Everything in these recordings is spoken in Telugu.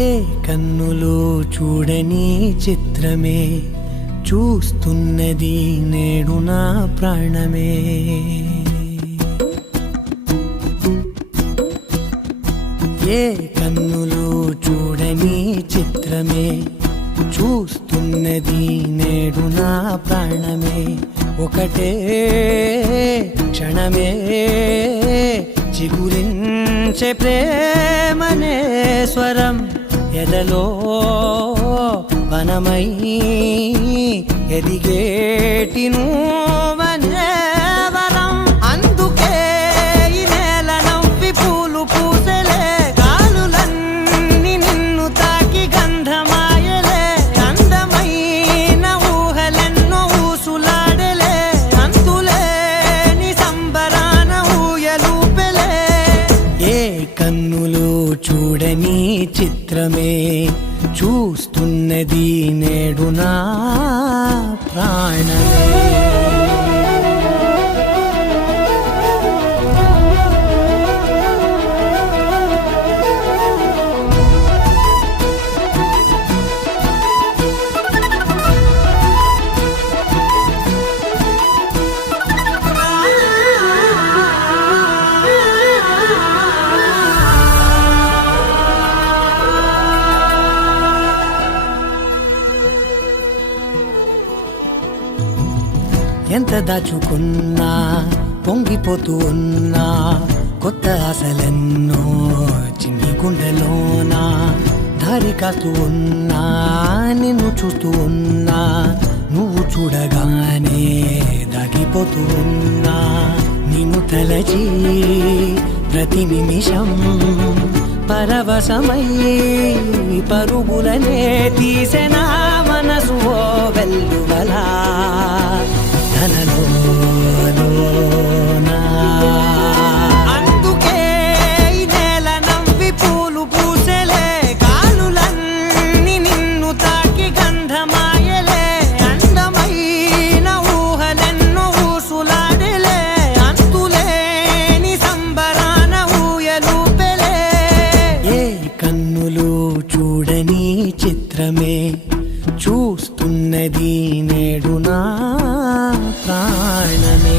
ఏ కన్నులో చూడని చిత్రమే చూస్తున్నది నేడు నా ప్రాణమే. ఏ కన్నులో చూడని చిత్రమే చూస్తున్నది నేడు నా ప్రాణమే. ఒకటే క్షణమే చిగురించే ప్రేమనే స్వరం ఎదలో వనమై ఎదిగేటి నువ్వనే వరం. అందుకే ఈ నేల నవ్వి పూలు పూసలే, గాలులన్నీ నిన్ను తాకి గంధమాయలే. అందమైన ఊహలెన్నో ఊసులాడలే, అంతులేని సంబరాన ఊయలూపెలే. ఏ కన్నులో చూడని చిత్రమే చూస్తున్నది నేడు నా ప్రాణమే. ఎంత దాచుకున్నా పొంగిపోతూ ఉన్నా, కొత్త ఆశలెన్నో చిన్ని గుండెలోనా. దారి కాస్తూ ఉన్నా, నిన్ను చూస్తూ ఉన్నా, నువ్వు చూడగానే దాగిపోతూ ఉన్నా. నిన్ను తలచి ప్రతి నిమిషం పరవశమై పరుగులనే తీసెనా మనసు ఓ వెల్లువలా. అందుకే ఈ నేల నవ్వి పూలు పూసలే, గాలులన్నీ నిన్ను తాకి గంధమాయలే. అందమైన ఊహలెన్నో ఊసులాడలే, అంతులేని సంబరాన ఊయలూపెలే. ఏ కన్నులు చూడని చిత్రమే చూస్తున్నది నేడు నా ప్రాణమే.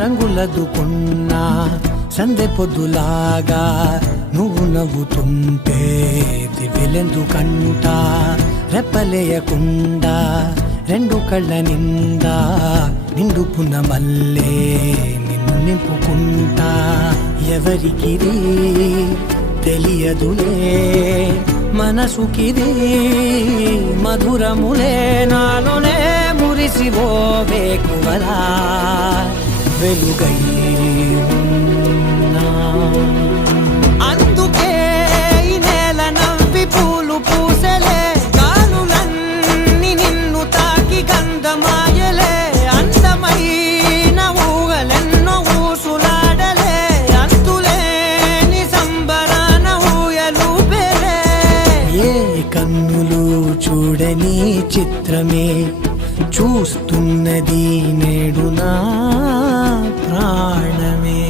రంగులదుకున్నా సందె పొద్దులాగా నువ్వు నవ్వుతుంటే దివ్యలెందుకంట. రెప్పలేయకుండా రెండు కళ్ళ నిండా నిండుకున్న మల్లే నిన్ను నింపుకుంటా. ఎవరికిది తెలియదులే మనసుకిది మధురములే, నాలోనే మురిసివో వేకువలా వెలుగై ఉన్నా. అందుకే ఈ నేల నవ్వి పూలు పూసలే, గాలులన్నీ నిన్ను తాకి గంధమాయలే. అందమైన ఊహలెన్నో ఊసులాడలే, అంతులేని సంబరాన ఊయలూపెలే. ఏ కన్నులు చూడని చిత్రమే చూస్తున్నది నేడు నా ప్రాణమే.